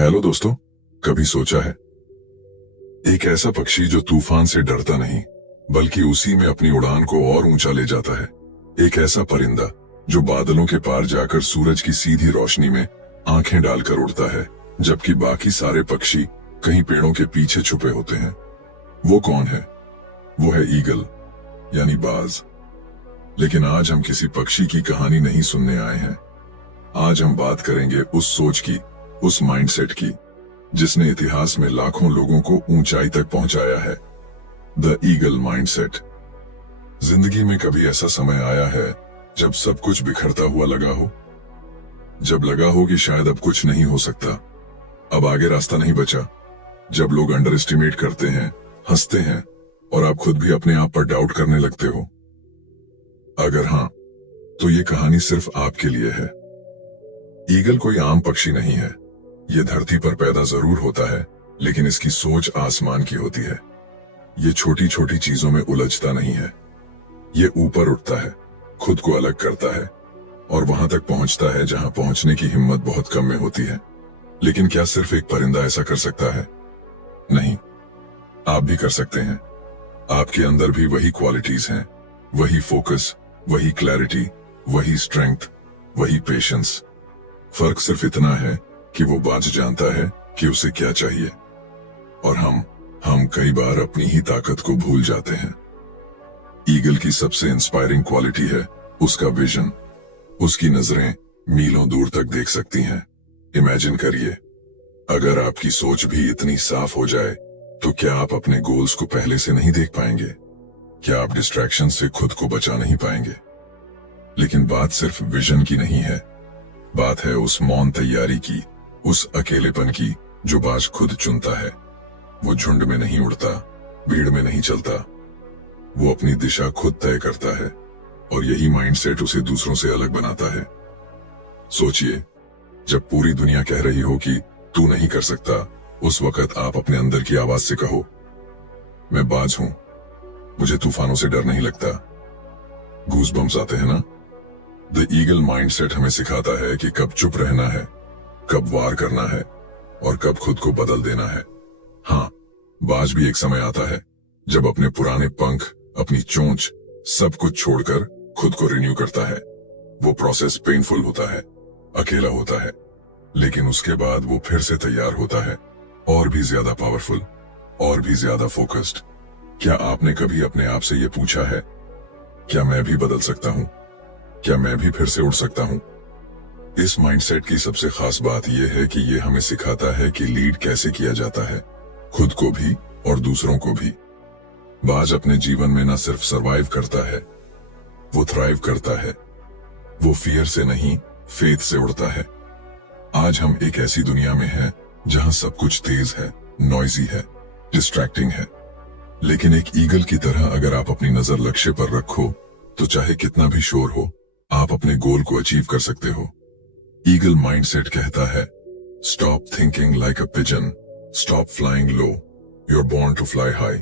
Hello दोस्तों, कभी सोचा है एक ऐसा पक्षी जो तूफान से डरता नहीं बल्कि उसी में अपनी उड़ान को और ऊंचा ले जाता है। एक ऐसा परिंदा जो बादलों के पार जाकर सूरज की सीधी रोशनी में आंखें डालकर उड़ता है, जबकि बाकी सारे पक्षी कहीं पेड़ों के पीछे छुपे होते हैं। वो कौन है? वो है ईगल, यानी बाज। लेकिन आज हम किसी पक्षी की कहानी नहीं सुनने आए हैं। आज हम बात करेंगे उस सोच की, उस माइंडसेट की जिसने इतिहास में लाखों लोगों को ऊंचाई तक पहुंचाया है। The eagle mindset. जिंदगी में कभी ऐसा समय आया है जब सब कुछ बिखरता हुआ लगा हो, जब लगा हो कि शायद अब कुछ नहीं हो सकता, अब आगे रास्ता नहीं बचा, जब लोग अंडर एस्टिमेट करते हैं, हंसते हैं और आप खुद भी अपने आप पर डाउट करने लगते हो? अगर हाँ, तो ये कहानी सिर्फ आपके लिए है। ईगल कोई आम पक्षी नहीं है। ये धरती पर पैदा जरूर होता है, लेकिन इसकी सोच आसमान की होती है। ये छोटी छोटी चीजों में उलझता नहीं है। ये ऊपर उठता है, खुद को अलग करता है और वहां तक पहुंचता है जहां पहुंचने की हिम्मत बहुत कम में होती है। लेकिन क्या सिर्फ एक परिंदा ऐसा कर सकता है? नहीं, आप भी कर सकते हैं। आपके अंदर भी वही क्वालिटीज हैं, वही फोकस, वही क्लैरिटी, वही स्ट्रेंथ, वही पेशेंस। फर्क सिर्फ इतना है कि वो बाज जानता है कि उसे क्या चाहिए, और हम कई बार अपनी ही ताकत को भूल जाते हैं। ईगल की सबसे इंस्पायरिंग क्वालिटी है उसका विजन। उसकी नजरें मीलों दूर तक देख सकती हैं। इमेजिन करिए, अगर आपकी सोच भी इतनी साफ हो जाए तो क्या आप अपने गोल्स को पहले से नहीं देख पाएंगे? क्या आप डिस्ट्रैक्शन से खुद को बचा नहीं पाएंगे? लेकिन बात सिर्फ विजन की नहीं है, बात है उस मौन तैयारी की, उस अकेलेपन की जो बाज खुद चुनता है। वो झुंड में नहीं उड़ता, भीड़ में नहीं चलता, वो अपनी दिशा खुद तय करता है, और यही माइंडसेट उसे दूसरों से अलग बनाता है। सोचिए, जब पूरी दुनिया कह रही हो कि तू नहीं कर सकता, उस वक्त आप अपने अंदर की आवाज से कहो, मैं बाज हूं, मुझे तूफानों से डर नहीं लगता। गूज़बम्स आते हैं ना? द ईगल माइंडसेट हमें सिखाता है कि कब चुप रहना है, कब वार करना है और कब खुद को बदल देना है। हाँ, बाज भी एक समय आता है जब अपने पुराने पंख, अपनी चोंच, सब कुछ छोड़कर खुद को रिन्यू करता है। वो प्रोसेस पेनफुल होता है, अकेला होता है, लेकिन उसके बाद वो फिर से तैयार होता है, और भी ज्यादा पावरफुल, और भी ज्यादा फोकस्ड। क्या आपने कभी अपने आप से ये पूछा है, क्या मैं भी बदल सकता हूं? क्या मैं भी फिर से उड़ सकता हूं? इस माइंडसेट की सबसे खास बात यह है कि यह हमें सिखाता है कि लीड कैसे किया जाता है, खुद को भी और दूसरों को भी। बाज अपने जीवन में न सिर्फ सरवाइव करता है, वो थ्राइव करता है। वो फियर से नहीं, फेथ से उड़ता है। आज हम एक ऐसी दुनिया में हैं जहां सब कुछ तेज है, नॉइजी है, डिस्ट्रैक्टिंग है, लेकिन एक ईगल की तरह अगर आप अपनी नजर लक्ष्य पर रखो तो चाहे कितना भी शोर हो, आप अपने गोल को अचीव कर सकते हो। ईगल माइंडसेट कहता है, stop thinking like a pigeon, stop flying low, you are born to fly high.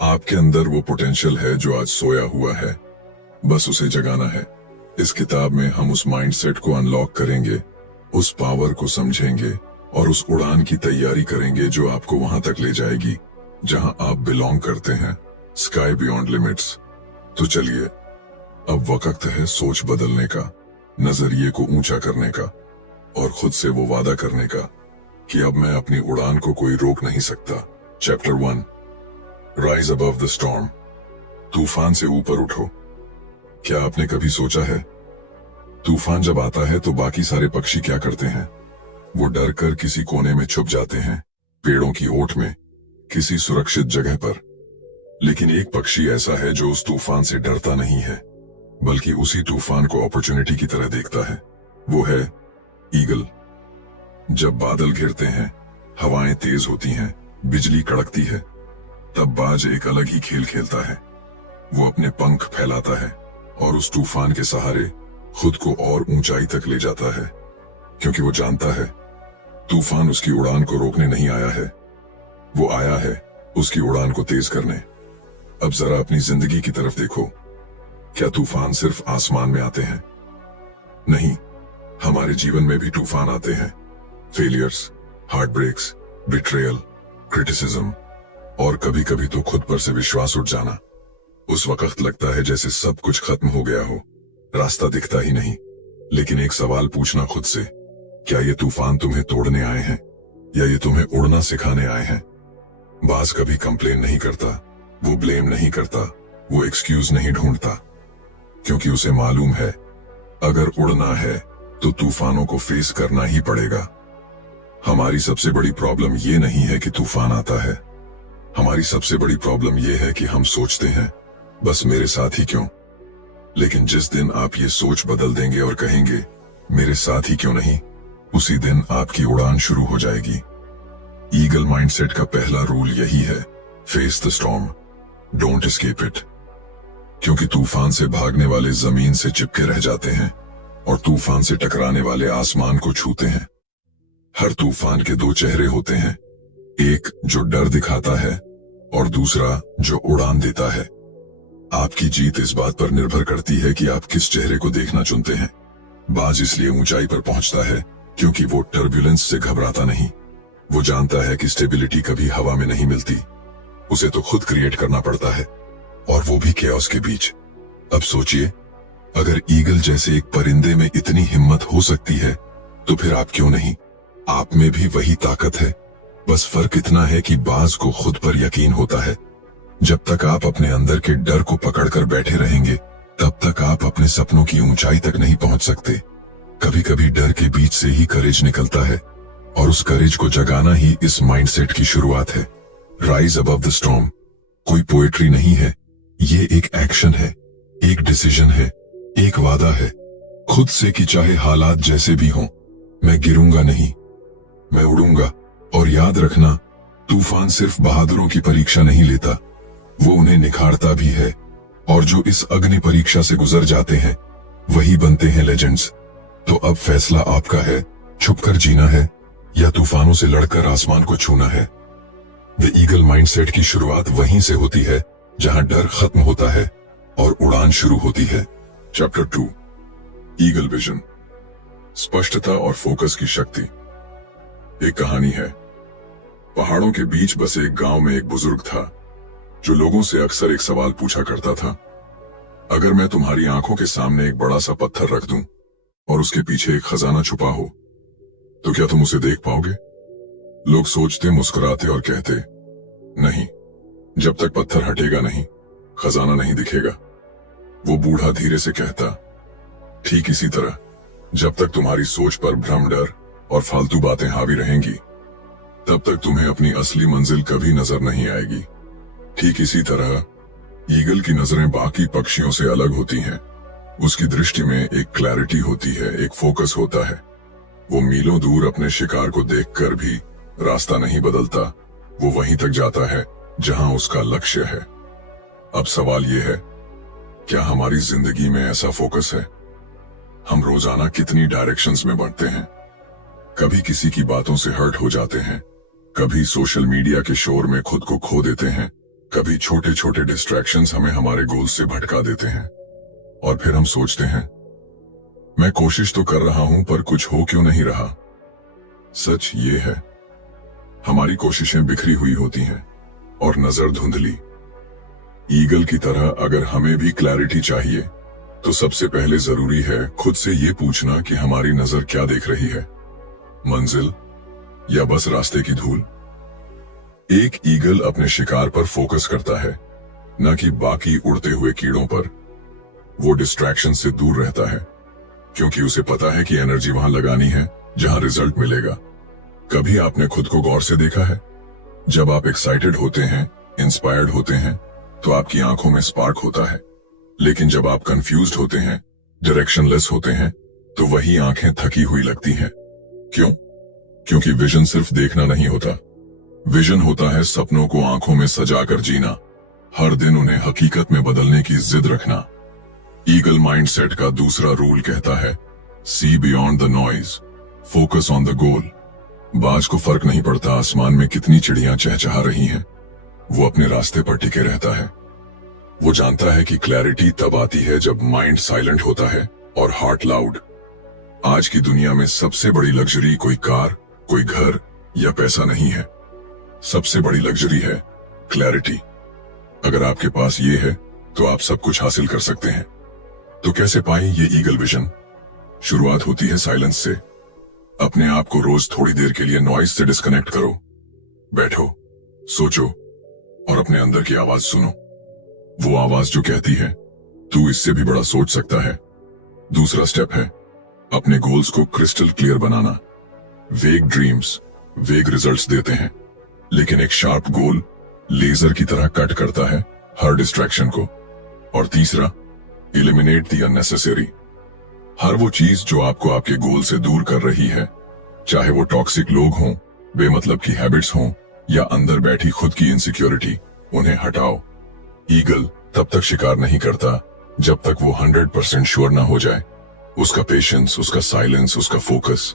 आपके अंदर वो पोटेंशियल है जो आज सोया हुआ है, बस उसे जगाना है। इस किताब में हम उस माइंडसेट को अनलॉक करेंगे, उस पावर को समझेंगे और उस उड़ान की तैयारी करेंगे जो आपको वहां तक ले जाएगी जहां आप बिलोंग करते हैं, स्काई बियॉन्ड लिमिट्स। तो चलिए, अब वक्त है सोच बदलने का, नजरिए को ऊंचा करने का और खुद से वो वादा करने का कि अब मैं अपनी उड़ान को कोई रोक नहीं सकता। Chapter 1, rise above the storm. तूफान से ऊपर उठो। क्या आपने कभी सोचा है, तूफान जब आता है तो बाकी सारे पक्षी क्या करते हैं? वो डर कर किसी कोने में छुप जाते हैं, पेड़ों की ओट में, किसी सुरक्षित जगह पर। लेकिन एक पक्षी ऐसा है जो उस तूफान से डरता नहीं है, बल्कि उसी तूफान को अपॉर्चुनिटी की तरह देखता है। वो है ईगल। जब बादल घिरते हैं, हवाएं तेज होती हैं, बिजली कड़कती है, तब बाज एक अलग ही खेल खेलता है। वो अपने पंख फैलाता है और उस तूफान के सहारे खुद को और ऊंचाई तक ले जाता है, क्योंकि वो जानता है तूफान उसकी उड़ान को रोकने नहीं आया है, वो आया है उसकी उड़ान को तेज करने। अब जरा अपनी जिंदगी की तरफ देखो। क्या तूफान सिर्फ आसमान में आते हैं? नहीं, हमारे जीवन में भी तूफान आते हैं। Failures, heart breaks, betrayal, criticism और कभी कभी तो खुद पर से विश्वास उठ जाना। उस वक्त लगता है जैसे सब कुछ खत्म हो गया हो, रास्ता दिखता ही नहीं। लेकिन एक सवाल पूछना खुद से, क्या ये तूफान तुम्हें तोड़ने आए हैं या ये तुम्हें उड़ना सिखाने आए हैं? बाज कभी कंप्लेन नहीं करता, वो ब्लेम नहीं करता, वो एक्सक्यूज नहीं ढूंढता, क्योंकि उसे मालूम है अगर उड़ना है तो तूफानों को फेस करना ही पड़ेगा। हमारी सबसे बड़ी प्रॉब्लम ये नहीं है कि तूफान आता है, हमारी सबसे बड़ी प्रॉब्लम ये है कि हम सोचते हैं बस मेरे साथ ही क्यों। लेकिन जिस दिन आप ये सोच बदल देंगे और कहेंगे मेरे साथ ही क्यों नहीं, उसी दिन आपकी उड़ान शुरू हो जाएगी। ईगल माइंडसेट का पहला रूल यही है, face the storm, don't escape it. क्योंकि तूफान से भागने वाले जमीन से चिपके रह जाते हैं और तूफान से टकराने वाले आसमान को छूते हैं। हर तूफान के दो चेहरे होते हैं, एक जो डर दिखाता है और दूसरा जो उड़ान देता है। आपकी जीत इस बात पर निर्भर करती है कि आप किस चेहरे को देखना चुनते हैं। बाज इसलिए ऊंचाई पर पहुंचता है क्योंकि वो टर्बुलेंस से घबराता नहीं। वो जानता है कि स्टेबिलिटी कभी हवा में नहीं मिलती, उसे तो खुद क्रिएट करना पड़ता है, और वो भी केओस के बीच। अब सोचिए, अगर ईगल जैसे एक परिंदे में इतनी हिम्मत हो सकती है तो फिर आप क्यों नहीं? आप में भी वही ताकत है, बस फर्क इतना है कि बाज को खुद पर यकीन होता है। जब तक आप अपने अंदर के डर को पकड़कर बैठे रहेंगे तब तक आप अपने सपनों की ऊंचाई तक नहीं पहुंच सकते। कभी कभी डर के बीच से ही करेज निकलता है, और उस करेज को जगाना ही इस माइंडसेट की शुरुआत है। राइज अबव द स्टॉर्म कोई पोएट्री नहीं है, ये एक एक्शन है, एक डिसीजन है, एक वादा है खुद से कि चाहे हालात जैसे भी हों, मैं गिरूंगा नहीं, मैं उड़ूंगा। और याद रखना, तूफान सिर्फ बहादुरों की परीक्षा नहीं लेता, वो उन्हें निखारता भी है। और जो इस अग्नि परीक्षा से गुजर जाते हैं वही बनते हैं लेजेंड्स। तो अब फैसला आपका है, छुपकर जीना है या तूफानों से लड़कर आसमान को छूना है। द ईगल माइंडसेट की शुरुआत वहीं से होती है जहां डर खत्म होता है और उड़ान शुरू होती है। चैप्टर 2, ईगल विजन, स्पष्टता और फोकस की शक्ति। एक कहानी है। पहाड़ों के बीच बसे एक गांव में एक बुजुर्ग था जो लोगों से अक्सर एक सवाल पूछा करता था, अगर मैं तुम्हारी आंखों के सामने एक बड़ा सा पत्थर रख दूं और उसके पीछे एक खजाना छुपा हो तो क्या तुम उसे देख पाओगे? लोग सोचते, मुस्कुराते और कहते, नहीं, जब तक पत्थर हटेगा नहीं, खजाना नहीं दिखेगा। वो बूढ़ा धीरे से कहता, ठीक इसी तरह, जब तक तुम्हारी सोच पर भ्रम, डर और फालतू बातें हावी रहेंगी, तब तक तुम्हें अपनी असली मंजिल कभी नजर नहीं आएगी। ठीक इसी तरह ईगल की नजरें बाकी पक्षियों से अलग होती हैं। उसकी दृष्टि में एक क्लैरिटी होती है, एक फोकस होता है। वो मीलों दूर अपने शिकार को देखकर भी रास्ता नहीं बदलता, वो वहीं तक जाता है जहां उसका लक्ष्य है। अब सवाल ये है, क्या हमारी जिंदगी में ऐसा फोकस है? हम रोजाना कितनी डायरेक्शंस में बढ़ते हैं, कभी किसी की बातों से हर्ट हो जाते हैं, कभी सोशल मीडिया के शोर में खुद को खो देते हैं, कभी छोटे छोटे डिस्ट्रैक्शंस हमें हमारे गोल से भटका देते हैं, और फिर हम सोचते हैं, मैं कोशिश तो कर रहा हूं पर कुछ हो क्यों नहीं रहा। सच ये है, हमारी कोशिशें बिखरी हुई होती हैं और नजर धुंधली। ईगल की तरह अगर हमें भी क्लैरिटी चाहिए तो सबसे पहले जरूरी है खुद से ये पूछना कि हमारी नजर क्या देख रही है, मंजिल या बस रास्ते की धूल। एक ईगल अपने शिकार पर फोकस करता है, न कि बाकी उड़ते हुए कीड़ों पर। वो डिस्ट्रैक्शन से दूर रहता है क्योंकि उसे पता है कि एनर्जी वहां लगानी है जहां रिजल्ट मिलेगा। कभी आपने खुद को गौर से देखा है? जब आप एक्साइटेड होते हैं, इंस्पायर्ड होते हैं, तो आपकी आंखों में स्पार्क होता है। लेकिन जब आप कंफ्यूज्ड होते हैं, डायरेक्शनलेस होते हैं, तो वही आंखें थकी हुई लगती हैं। क्यों? क्योंकि विजन सिर्फ देखना नहीं होता, विजन होता है सपनों को आंखों में सजाकर जीना, हर दिन उन्हें हकीकत में बदलने की जिद रखना। ईगल माइंडसेट का दूसरा रूल कहता है, see beyond the noise, focus on the goal. बाज को फर्क नहीं पड़ता आसमान में कितनी चिड़ियां चहचहा रही हैं, वो अपने रास्ते पर टिके रहता है। वो जानता है कि क्लैरिटी तब आती है जब माइंड साइलेंट होता है और हार्ट लाउड। आज की दुनिया में सबसे बड़ी लग्जरी कोई कार, कोई घर या पैसा नहीं है। सबसे बड़ी लग्जरी है क्लैरिटी। अगर आपके पास ये है तो आप सब कुछ हासिल कर सकते हैं। तो कैसे पाएं ये ईगल विजन? शुरुआत होती है साइलेंस से। अपने आप को रोज थोड़ी देर के लिए नॉइज से डिस्कनेक्ट करो। बैठो, सोचो और अपने अंदर की आवाज सुनो। वो आवाज जो कहती है तू इससे भी बड़ा सोच सकता है। दूसरा स्टेप है अपने गोल्स को क्रिस्टल क्लियर बनाना। वेग ड्रीम्स वेग रिजल्ट्स देते हैं, लेकिन एक शार्प गोल लेजर की तरह कट करता है हर डिस्ट्रैक्शन को। और तीसरा, एलिमिनेट द अननेसेसरी। हर वो चीज जो आपको आपके गोल से दूर कर रही है, चाहे वो टॉक्सिक लोग हों, बेमतलब की हैबिट्स हों या अंदर बैठी खुद की इनसिक्योरिटी, उन्हें हटाओ। ईगल तब तक शिकार नहीं करता जब तक वो 100% श्योर ना हो जाए। उसका पेशेंस, उसका साइलेंस, उसका फोकस,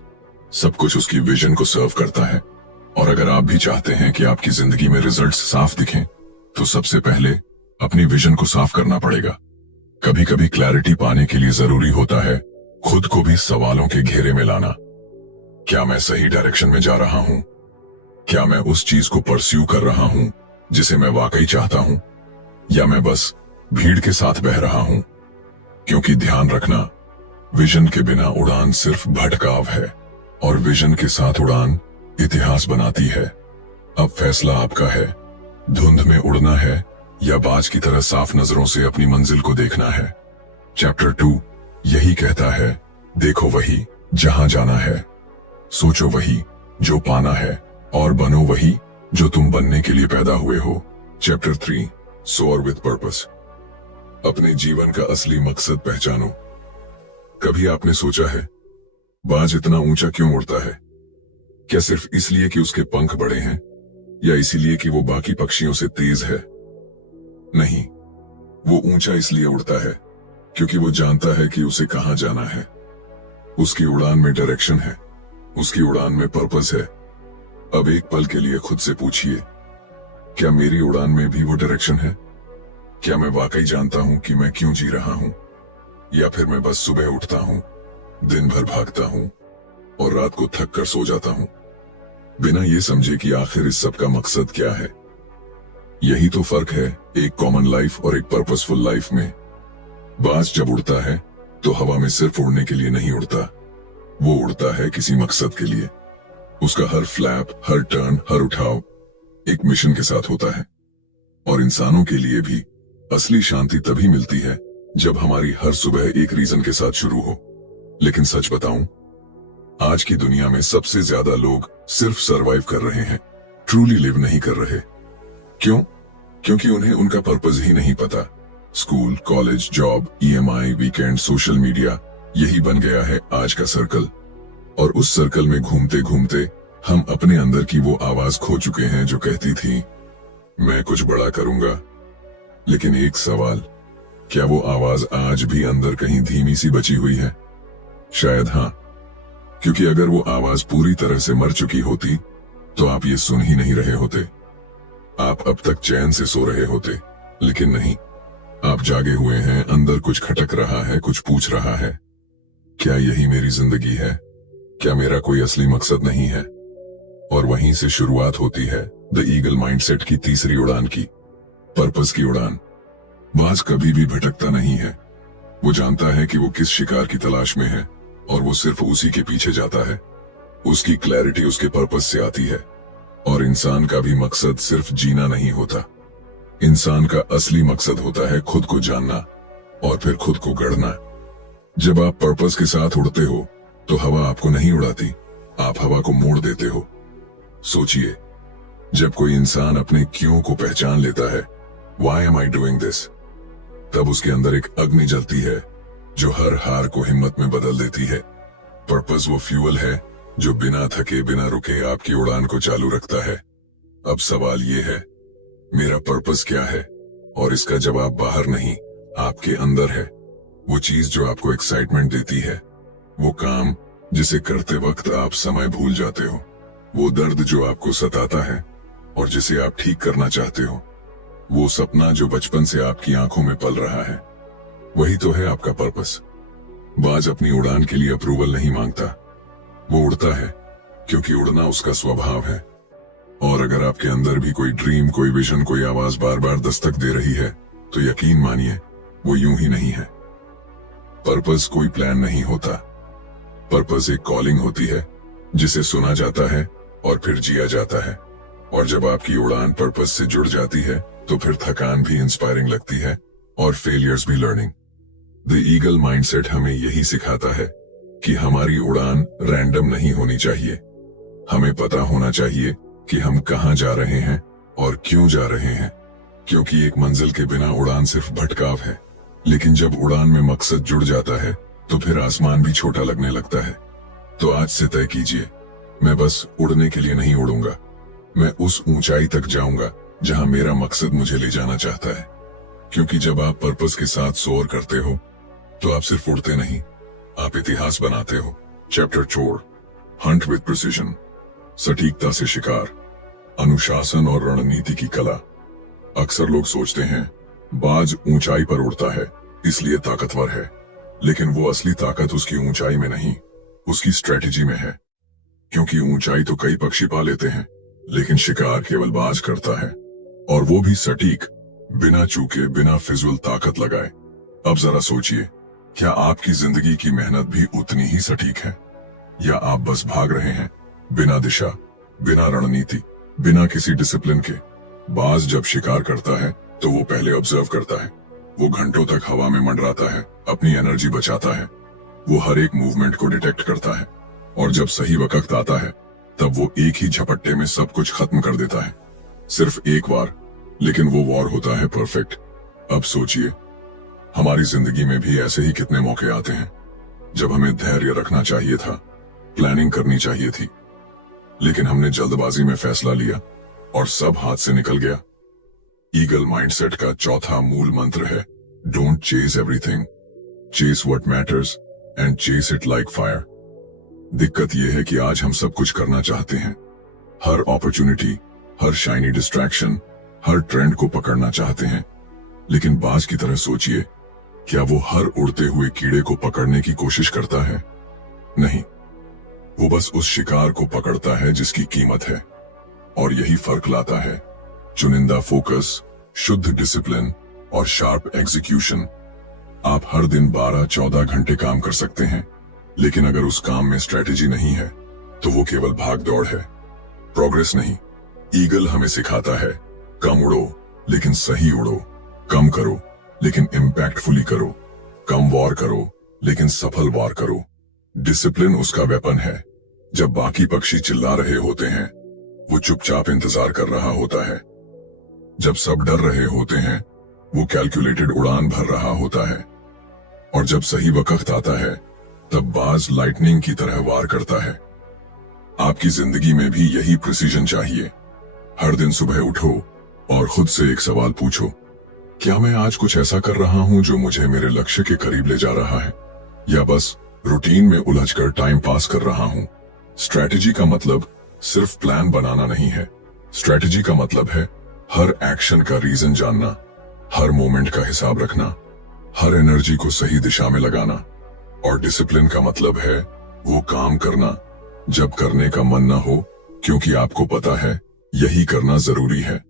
सब कुछ उसकी विजन को सर्व करता है। और अगर आप भी चाहते हैं कि आपकी जिंदगी में रिजल्ट्स साफ दिखें, तो सबसे पहले अपनी विजन को साफ करना पड़ेगा। कभी कभी क्लैरिटी पाने के लिए जरूरी होता है खुद को भी सवालों के घेरे में लाना। क्या मैं सही डायरेक्शन में जा रहा हूं? क्या मैं उस चीज को परस्यू कर रहा हूं जिसे मैं वाकई चाहता हूं, या मैं बस भीड़ के साथ बह रहा हूं? क्योंकि ध्यान रखना, विजन के बिना उड़ान सिर्फ भटकाव है, और विजन के साथ उड़ान इतिहास बनाती है। अब फैसला आपका है, धुंध में उड़ना है या बाज की तरह साफ नजरों से अपनी मंजिल को देखना है। चैप्टर 2 यही कहता है, देखो वही जहां जाना है, सोचो वही जो पाना है, और बनो वही जो तुम बनने के लिए पैदा हुए हो। Chapter 3 soar with purpose. अपने जीवन का असली मकसद पहचानो। कभी आपने सोचा है बाज इतना ऊंचा क्यों उड़ता है? क्या सिर्फ इसलिए कि उसके पंख बड़े हैं, या इसीलिए कि वो बाकी पक्षियों से तेज है? नहीं, वो ऊंचा इसलिए उड़ता है क्योंकि वो जानता है कि उसे कहां जाना है। उसकी उड़ान में डायरेक्शन है, उसकी उड़ान में पर्पस है। अब एक पल के लिए खुद से पूछिए, क्या मेरी उड़ान में भी वो डायरेक्शन है? क्या मैं वाकई जानता हूं कि मैं क्यों जी रहा हूं, या फिर मैं बस सुबह उठता हूं, दिन भर भागता हूं और रात को थक कर सो जाता हूं, बिना ये समझे कि आखिर इस सब का मकसद क्या है? यही तो फर्क है एक कॉमन लाइफ और एक पर्पसफुल लाइफ में। बाज जब उड़ता है तो हवा में सिर्फ उड़ने के लिए नहीं उड़ता, वो उड़ता है किसी मकसद के लिए। उसका हर फ्लैप, हर टर्न, हर उठाव एक मिशन के साथ होता है। और इंसानों के लिए भी असली शांति तभी मिलती है जब हमारी हर सुबह एक रीजन के साथ शुरू हो। लेकिन सच बताऊं, आज की दुनिया में सबसे ज्यादा लोग सिर्फ सरवाइव कर रहे हैं, ट्रूली लिव नहीं कर रहे। क्यों? क्योंकि उन्हें उनका पर्पस ही नहीं पता। School, college, job, EMI, weekend, social media, यही बन गया है आज का सर्कल। और उस सर्कल में घूमते घूमते हम अपने अंदर की वो आवाज खो चुके हैं जो कहती थी, मैं कुछ बड़ा करूंगा। लेकिन एक सवाल, क्या वो आवाज आज भी अंदर कहीं धीमी सी बची हुई है? शायद हाँ, क्योंकि अगर वो आवाज पूरी तरह से मर चुकी होती तो आप ये सुन ही नहीं रहे होते। आप अब तक चैन से सो रहे होते, लेकिन नहीं, आप जागे हुए हैं, अंदर कुछ खटक रहा है, कुछ पूछ रहा है, क्या यही मेरी जिंदगी है? क्या मेरा कोई असली मकसद नहीं है? और वहीं से शुरुआत होती है द ईगल माइंडसेट की तीसरी उड़ान की, पर्पस की उड़ान। बाज कभी भी भटकता नहीं है। वो जानता है कि वो किस शिकार की तलाश में है और वो सिर्फ उसी के पीछे जाता है। उसकी क्लैरिटी उसके पर्पस से आती है। और इंसान का भी मकसद सिर्फ जीना नहीं होता। इंसान का असली मकसद होता है खुद को जानना और फिर खुद को गढ़ना। जब आप पर्पस के साथ उड़ते हो तो हवा आपको नहीं उड़ाती, आप हवा को मोड़ देते हो। सोचिए, जब कोई इंसान अपने क्यों को पहचान लेता है, Why am I doing this? तब उसके अंदर एक अग्नि जलती है जो हर हार को हिम्मत में बदल देती है। पर्पस वो फ्यूल है जो बिना थके, बिना रुके आपकी उड़ान को चालू रखता है। अब सवाल ये है, मेरा पर्पस क्या है? और इसका जवाब बाहर नहीं, आपके अंदर है। वो चीज जो आपको एक्साइटमेंट देती है, वो काम जिसे करते वक्त आप समय भूल जाते हो, वो दर्द जो आपको सताता है और जिसे आप ठीक करना चाहते हो, वो सपना जो बचपन से आपकी आंखों में पल रहा है, वही तो है आपका पर्पस। बाज अपनी उड़ान के लिए अप्रूवल नहीं मांगता, वो उड़ता है क्योंकि उड़ना उसका स्वभाव है। और अगर आपके अंदर भी कोई ड्रीम, कोई विजन, कोई आवाज बार बार दस्तक दे रही है, तो यकीन मानिए वो यूं ही नहीं है। पर्पस कोई प्लान नहीं होता। पर्पस एक कॉलिंग होती है जिसे सुना जाता है और फिर जिया जाता है। और जब आपकी उड़ान पर्पस से जुड़ जाती है तो फिर थकान भी इंस्पायरिंग लगती है और फेलियर्स भी लर्निंग। द ईगल माइंडसेट हमें यही सिखाता है कि हमारी उड़ान रैंडम नहीं होनी चाहिए। हमें पता होना चाहिए कि हम कहां जा रहे हैं और क्यों जा रहे हैं, क्योंकि एक मंजिल के बिना उड़ान सिर्फ भटकाव है। लेकिन जब उड़ान में मकसद जुड़ जाता है तो फिर आसमान भी छोटा लगने लगता है। तो आज से तय कीजिए, मैं बस उड़ने के लिए नहीं उड़ूंगा, मैं उस ऊंचाई तक जाऊंगा जहां मेरा मकसद मुझे ले जाना चाहता है। क्योंकि जब आप पर्पस के साथ सोर करते हो तो आप सिर्फ उड़ते नहीं, आप इतिहास बनाते हो। Chapter 4, Hunt with precision. सटीकता से शिकार, अनुशासन और रणनीति की कला। अक्सर लोग सोचते हैं बाज ऊंचाई पर उड़ता है इसलिए ताकतवर है, लेकिन वो असली ताकत उसकी ऊंचाई में नहीं, उसकी स्ट्रेटेजी में है। क्योंकि ऊंचाई तो कई पक्षी पा लेते हैं, लेकिन शिकार केवल बाज करता है, और वो भी सटीक, बिना चूके, बिना फिजूल ताकत लगाए। अब जरा सोचिए, क्या आपकी जिंदगी की मेहनत भी उतनी ही सटीक है, या आप बस भाग रहे हैं बिना दिशा, बिना रणनीति, बिना किसी डिसिप्लिन के? बाज जब शिकार करता है तो वो पहले ऑब्जर्व करता है, वो घंटों तक हवा में मंडराता है, अपनी एनर्जी बचाता है, वो हर एक मूवमेंट को डिटेक्ट करता है, और जब सही वक्त आता है तब वो एक ही झपट्टे में सब कुछ खत्म कर देता है। सिर्फ एक बार, लेकिन वो वॉर होता है परफेक्ट। अब सोचिए, हमारी जिंदगी में भी ऐसे ही कितने मौके आते हैं जब हमें धैर्य रखना चाहिए था, प्लानिंग करनी चाहिए थी, लेकिन हमने जल्दबाजी में फैसला लिया और सब हाथ से निकल गया। ईगल माइंडसेट का चौथा मूल मंत्र है, don't chase everything, chase what matters and chase it like fire. दिक्कत यह है कि आज हम सब कुछ करना चाहते हैं, हर अपॉर्चुनिटी, हर शाइनी डिस्ट्रैक्शन, हर ट्रेंड को पकड़ना चाहते हैं। लेकिन बाज की तरह सोचिए, क्या वो हर उड़ते हुए कीड़े को पकड़ने की कोशिश करता है? नहीं, वो बस उस शिकार को पकड़ता है जिसकी कीमत है। और यही फर्क लाता है चुनिंदा फोकस, शुद्ध डिसिप्लिन और शार्प एग्जीक्यूशन। आप हर दिन 12-14 घंटे काम कर सकते हैं, लेकिन अगर उस काम में स्ट्रेटेजी नहीं है तो वो केवल भाग दौड़ है, प्रोग्रेस नहीं। ईगल हमें सिखाता है, कम उड़ो लेकिन सही उड़ो, कम करो लेकिन इम्पैक्टफुली करो, कम वॉर करो लेकिन सफल वॉर करो। डिसिप्लिन उसका वेपन है। जब बाकी पक्षी चिल्ला रहे होते हैं, वो चुपचाप इंतजार कर रहा होता है। जब सब डर रहे होते हैं, वो कैलकुलेटेड उड़ान भर रहा होता है। और जब सही वक्त आता है, तब बाज लाइटनिंग की तरह वार करता है। आपकी जिंदगी में भी यही प्रिसीजन चाहिए। हर दिन सुबह उठो और खुद से एक सवाल पूछो, क्या मैं आज कुछ ऐसा कर रहा हूं जो मुझे मेरे लक्ष्य के करीब ले जा रहा है, या बस रूटीन में उलझकर टाइम पास कर रहा हूं? स्ट्रैटेजी का मतलब सिर्फ प्लान बनाना नहीं है। स्ट्रैटेजी का मतलब है हर एक्शन का रीजन जानना, हर मोमेंट का हिसाब रखना, हर एनर्जी को सही दिशा में लगाना। और डिसिप्लिन का मतलब है वो काम करना जब करने का मन ना हो, क्योंकि आपको पता है यही करना जरूरी है।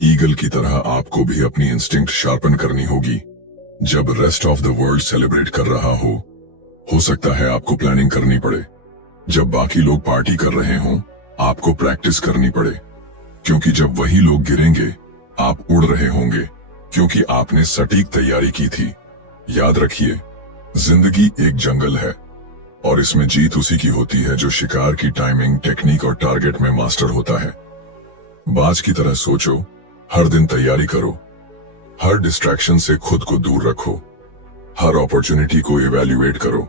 ईगल की तरह आपको भी अपनी इंस्टिंक्ट शार्पन करनी होगी। जब rest of the world celebrate कर रहा हो सकता है आपको प्लानिंग करनी पड़े। जब बाकी लोग पार्टी कर रहे हों, आपको प्रैक्टिस करनी पड़े, क्योंकि जब वही लोग गिरेंगे, आप उड़ रहे होंगे, क्योंकि आपने सटीक तैयारी की थी। याद रखिए, जिंदगी एक जंगल है, और इसमें जीत उसी की होती है जो शिकार की टाइमिंग, टेक्निक और टारगेट में मास्टर होता है। बाज की तरह सोचो, हर दिन तैयारी करो, हर डिस्ट्रैक्शन से खुद को दूर रखो, हर अपॉर्चुनिटी को इवैल्यूएट करो,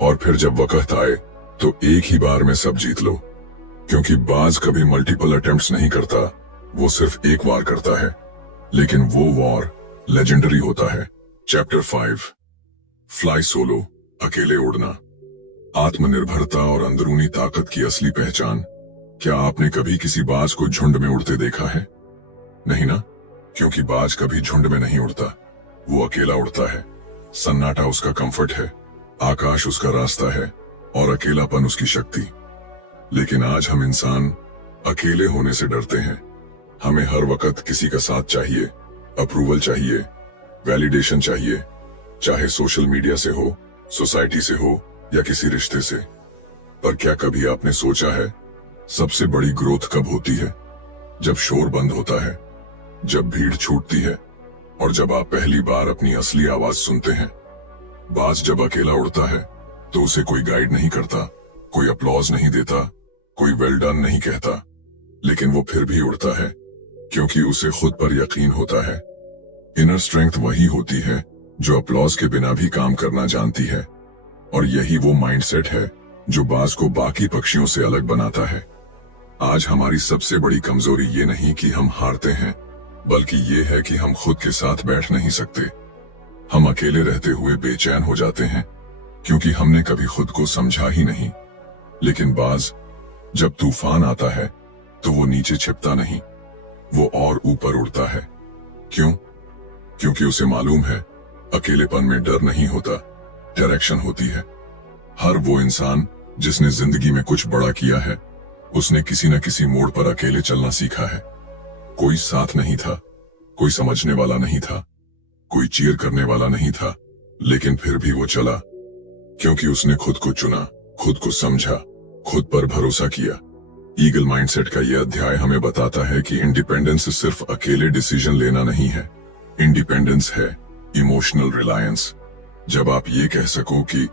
और फिर जब वक्त आए तो एक ही बार में सब जीत लो। क्योंकि बाज कभी मल्टीपल अटेम्प्ट्स नहीं करता, वो सिर्फ एक वार करता है, लेकिन वो वॉर लेजेंडरी होता है। चैप्टर 5, फ्लाई सोलो, अकेले उड़ना। आत्मनिर्भरता और अंदरूनी ताकत की असली पहचान। क्या आपने कभी किसी बाज को झुंड में उड़ते देखा है? नहीं ना, क्योंकि बाज कभी झुंड में नहीं उड़ता, वो अकेला उड़ता है। सन्नाटा उसका कंफर्ट है, आकाश उसका रास्ता है, और अकेलापन उसकी शक्ति। लेकिन आज हम इंसान अकेले होने से डरते हैं। हमें हर वक्त किसी का साथ चाहिए, अप्रूवल चाहिए, वैलिडेशन चाहिए, चाहे सोशल मीडिया से हो, सोसाइटी से हो या किसी रिश्ते से। पर क्या कभी आपने सोचा है, सबसे बड़ी ग्रोथ कब होती है? जब शोर बंद होता है, जब भीड़ छूटती है और जब आप पहली बार अपनी असली आवाज सुनते हैं। बाज जब अकेला उड़ता है तो उसे कोई गाइड नहीं करता, कोई अपलॉज नहीं देता, कोई वेल डन नहीं कहता, लेकिन वो फिर भी उड़ता है क्योंकि उसे खुद पर यकीन होता है। इनर स्ट्रेंथ वही होती है जो अपलॉज के बिना भी काम करना जानती है, और यही वो माइंडसेट है जो बाज को बाकी पक्षियों से अलग बनाता है। आज हमारी सबसे बड़ी कमजोरी ये नहीं कि हम हारते हैं, बल्कि ये है कि हम खुद के साथ बैठ नहीं सकते। हम अकेले रहते हुए बेचैन हो जाते हैं क्योंकि हमने कभी खुद को समझा ही नहीं। लेकिन बाज जब तूफान आता है तो वो नीचे छिपता नहीं, वो और ऊपर उड़ता है। क्यों? क्योंकि उसे मालूम है अकेलेपन में डर नहीं होता, डायरेक्शन होती है। हर वो इंसान जिसने जिंदगी में कुछ बड़ा किया है, उसने किसी न किसी मोड़ पर अकेले चलना सीखा है। कोई साथ नहीं था, कोई समझने वाला नहीं था, कोई चीयर करने वाला नहीं था, लेकिन फिर भी वो चला क्योंकि उसने खुद को चुना, खुद को समझा, खुद पर भरोसा किया। ईगल माइंडसेट का यह अध्याय हमें बताता है कि इंडिपेंडेंस सिर्फ अकेले डिसीजन लेना नहीं है। इंडिपेंडेंस है इमोशनल रिलायंस। जब आप ये कह सको कि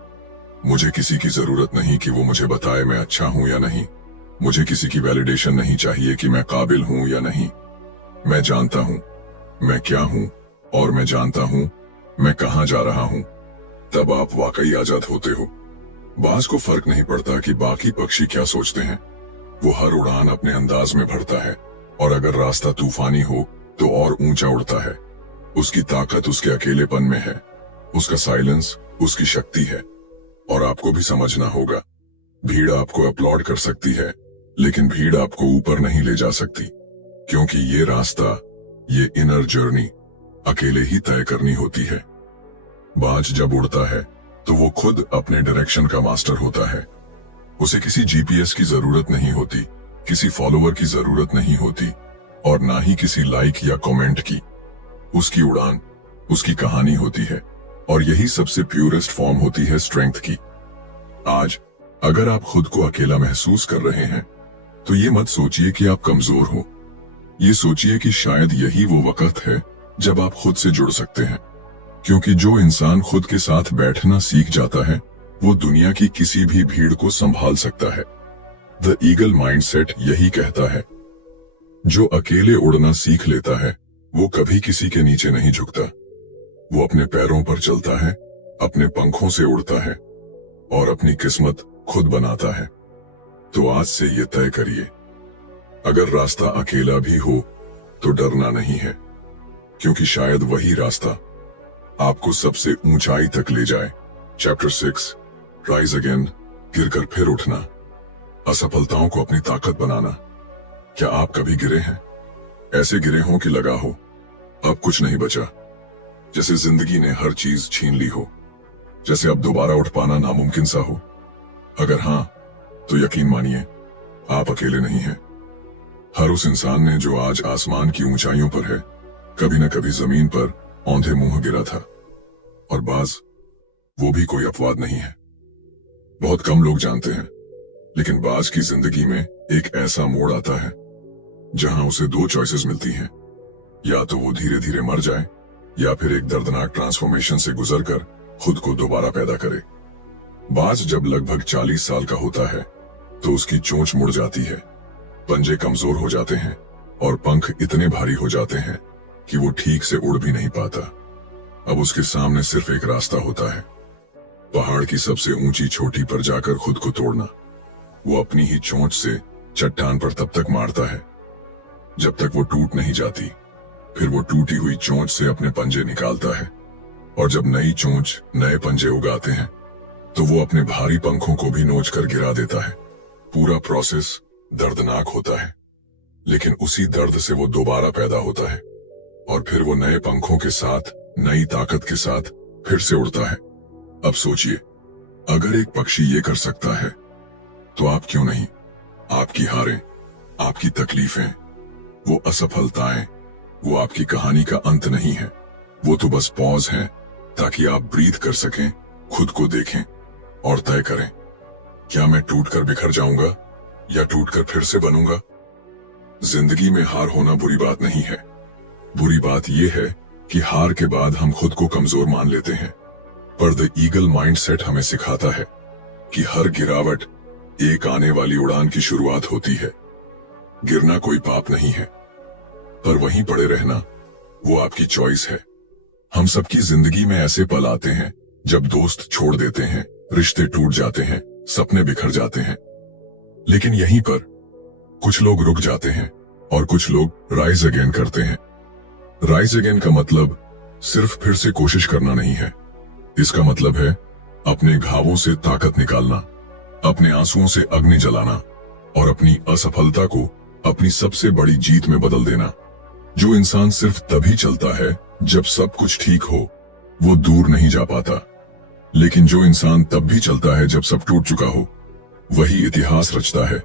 मुझे किसी की जरूरत नहीं कि वो मुझे बताए मैं अच्छा हूं या नहीं, मुझे किसी की वैलिडेशन नहीं चाहिए कि मैं काबिल हूं या नहीं, मैं जानता हूं मैं क्या हूं और मैं जानता हूं मैं कहां जा रहा हूं, तब आप वाकई आजाद होते हो। बाज को फर्क नहीं पड़ता कि बाकी पक्षी क्या सोचते हैं, वो हर उड़ान अपने अंदाज में भरता है, और अगर रास्ता तूफानी हो तो और ऊंचा उड़ता है। उसकी ताकत उसके अकेलेपन में है, उसका साइलेंस उसकी शक्ति है। और आपको भी समझना होगा, भीड़ आपको अपलॉड कर सकती है, लेकिन भीड़ आपको ऊपर नहीं ले जा सकती, क्योंकि ये रास्ता, ये इनर जर्नी अकेले ही तय करनी होती है। बाज जब उड़ता है तो वो खुद अपने डायरेक्शन का मास्टर होता है। उसे किसी जीपीएस की जरूरत नहीं होती, किसी फॉलोवर की जरूरत नहीं होती, और ना ही किसी लाइक या कमेंट की। उसकी उड़ान उसकी कहानी होती है, और यही सबसे प्यूरेस्ट फॉर्म होती है स्ट्रेंथ की। आज अगर आप खुद को अकेला महसूस कर रहे हैं तो ये मत सोचिए कि आप कमजोर हो, ये सोचिए कि शायद यही वो वक्त है जब आप खुद से जुड़ सकते हैं। क्योंकि जो इंसान खुद के साथ बैठना सीख जाता है, वो दुनिया की किसी भी भीड़ को संभाल सकता है। द ईगल माइंडसेट यही कहता है, जो अकेले उड़ना सीख लेता है वो कभी किसी के नीचे नहीं झुकता। वो अपने पैरों पर चलता है, अपने पंखों से उड़ता है और अपनी किस्मत खुद बनाता है। तो आज से ये तय करिए, अगर रास्ता अकेला भी हो तो डरना नहीं है, क्योंकि शायद वही रास्ता आपको सबसे ऊंचाई तक ले जाए। चैप्टर 6, राइज अगेन, गिरकर फिर उठना, असफलताओं को अपनी ताकत बनाना। क्या आप कभी गिरे हैं? ऐसे गिरे हों कि लगा हो अब कुछ नहीं बचा, जैसे जिंदगी ने हर चीज छीन ली हो, जैसे अब दोबारा उठ पाना नामुमकिन सा हो? अगर हां, तो यकीन मानिए आप अकेले नहीं हैं। हर उस इंसान ने जो आज आसमान की ऊंचाइयों पर है, कभी न कभी जमीन पर औंधे मुंह गिरा था। और बाज वो भी कोई अपवाद नहीं है। बहुत कम लोग जानते हैं, लेकिन बाज की जिंदगी में एक ऐसा मोड़ आता है जहां उसे दो चॉइसेस मिलती हैं, या तो वो धीरे धीरे मर जाए या फिर एक दर्दनाक ट्रांसफॉर्मेशन से गुजरकर खुद को दोबारा पैदा करे। बाज जब लगभग 40 साल का होता है तो उसकी चोंच मुड़ जाती है, पंजे कमजोर हो जाते हैं और पंख इतने भारी हो जाते हैं कि वो ठीक से उड़ भी नहीं पाता। अब उसके सामने सिर्फ एक रास्ता होता है, पहाड़ की सबसे ऊंची चोटी पर जाकर खुद को तोड़ना। वो अपनी ही चोंच से चट्टान पर तब तक मारता है जब तक वो टूट नहीं जाती। फिर वो टूटी हुई चोंच से अपने पंजे निकालता है, और जब नई चोंच नए पंजे उगाते हैं तो वो अपने भारी पंखों को भी नोच कर गिरा देता है। पूरा प्रोसेस दर्दनाक होता है, लेकिन उसी दर्द से वो दोबारा पैदा होता है, और फिर वो नए पंखों के साथ, नई ताकत के साथ फिर से उड़ता है। अब सोचिए, अगर एक पक्षी ये कर सकता है तो आप क्यों नहीं? आपकी हारें, आपकी तकलीफें, वो असफलताएं, वो आपकी कहानी का अंत नहीं है। वो तो बस पॉज है ताकि आप ब्रीथ कर सकें, खुद को देखें और तय करें, क्या मैं टूटकर बिखर जाऊंगा या टूटकर फिर से बनूंगा। जिंदगी में हार होना बुरी बात नहीं है। बुरी बात यह है कि हार के बाद हम खुद को कमजोर मान लेते हैं। पर द ईगल माइंडसेट हमें सिखाता है कि हर गिरावट एक आने वाली उड़ान की शुरुआत होती है। गिरना कोई पाप नहीं है, पर वहीं पड़े रहना वो आपकी चॉइस है। हम सबकी जिंदगी में ऐसे पल आते हैं जब दोस्त छोड़ देते हैं, रिश्ते टूट जाते हैं, सपने बिखर जाते हैं। लेकिन यहीं पर कुछ लोग रुक जाते हैं और कुछ लोग राइज अगेन करते हैं। राइज अगेन का मतलब सिर्फ फिर से कोशिश करना नहीं है। इसका मतलब है अपने घावों से ताकत निकालना, अपने आंसुओं से अग्नि जलाना और अपनी असफलता को अपनी सबसे बड़ी जीत में बदल देना। जो इंसान सिर्फ तभी चलता है जब सब कुछ ठीक हो, वो दूर नहीं जा पाता। लेकिन जो इंसान तब भी चलता है जब सब टूट चुका हो, वही इतिहास रचता है।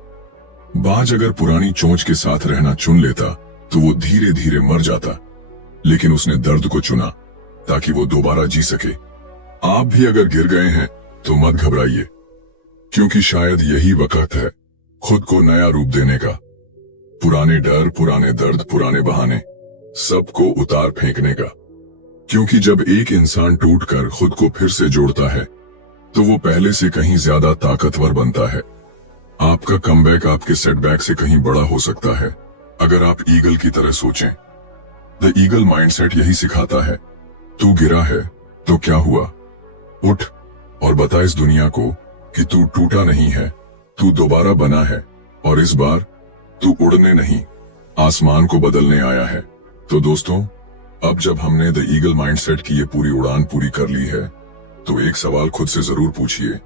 बाज अगर पुरानी चोंच के साथ रहना चुन लेता तो वो धीरे धीरे मर जाता, लेकिन उसने दर्द को चुना ताकि वो दोबारा जी सके। आप भी अगर गिर गए हैं तो मत घबराइए, क्योंकि शायद यही वक्त है खुद को नया रूप देने का। पुराने डर, पुराने दर्द, पुराने बहाने, सबको उतार फेंकने का। क्योंकि जब एक इंसान टूटकर खुद को फिर से जोड़ता है तो वो पहले से कहीं ज्यादा ताकतवर बनता है। आपका कमबैक आपके सेटबैक से कहीं बड़ा हो सकता है अगर आप ईगल की तरह सोचें। द ईगल माइंडसेट यही सिखाता है, तू गिरा है तो क्या हुआ, उठ और बता इस दुनिया को कि तू टूटा नहीं है, तू दोबारा बना है और इस बार तू उड़ने नहीं, आसमान को बदलने आया है। तो दोस्तों, अब जब हमने द ईगल माइंडसेट की ये पूरी उड़ान पूरी कर ली है, तो एक सवाल खुद से जरूर पूछिए,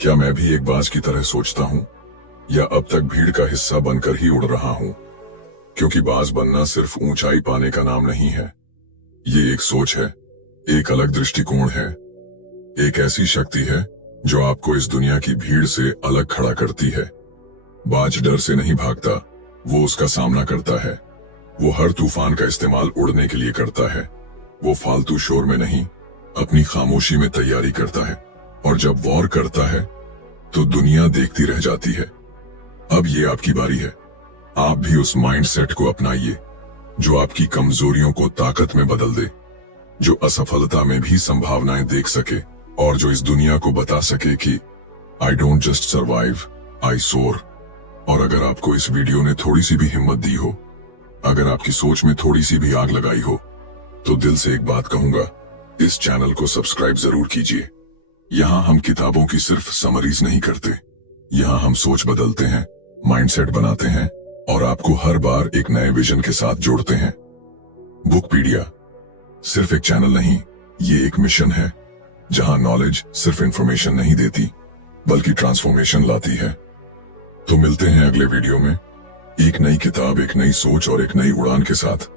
क्या मैं भी एक बाज की तरह सोचता हूं या अब तक भीड़ का हिस्सा बनकर ही उड़ रहा हूं। क्योंकि बाज बनना सिर्फ ऊंचाई पाने का नाम नहीं है, ये एक सोच है, एक अलग दृष्टिकोण है, एक ऐसी शक्ति है जो आपको इस दुनिया की भीड़ से अलग खड़ा करती है। बाज डर से नहीं भागता, वो उसका सामना करता है। वो हर तूफान का इस्तेमाल उड़ने के लिए करता है। वो फालतू शोर में नहीं, अपनी खामोशी में तैयारी करता है। और जब वॉर करता है तो दुनिया देखती रह जाती है। अब ये आपकी बारी है। आप भी उस माइंडसेट को अपनाइए जो आपकी कमजोरियों को ताकत में बदल दे, जो असफलता में भी संभावनाएं देख सके और जो इस दुनिया को बता सके कि आई डोंट जस्ट सर्वाइव, आई सोर। और अगर आपको इस वीडियो ने थोड़ी सी भी हिम्मत दी हो, अगर आपकी सोच में थोड़ी सी भी आग लगाई हो, तो दिल से एक बात कहूंगा, इस चैनल को सब्सक्राइब जरूर कीजिए। यहाँ हम किताबों की सिर्फ समरीज नहीं करते, यहाँ हम सोच बदलते हैं, माइंडसेट बनाते हैं और आपको हर बार एक नए विजन के साथ जोड़ते हैं। बुकपीडिया सिर्फ एक चैनल नहीं, ये एक मिशन है जहां नॉलेज सिर्फ इंफॉर्मेशन नहीं देती बल्कि ट्रांसफॉर्मेशन लाती है। तो मिलते हैं अगले वीडियो में एक नई किताब, एक नई सोच और एक नई उड़ान के साथ।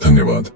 धन्यवाद।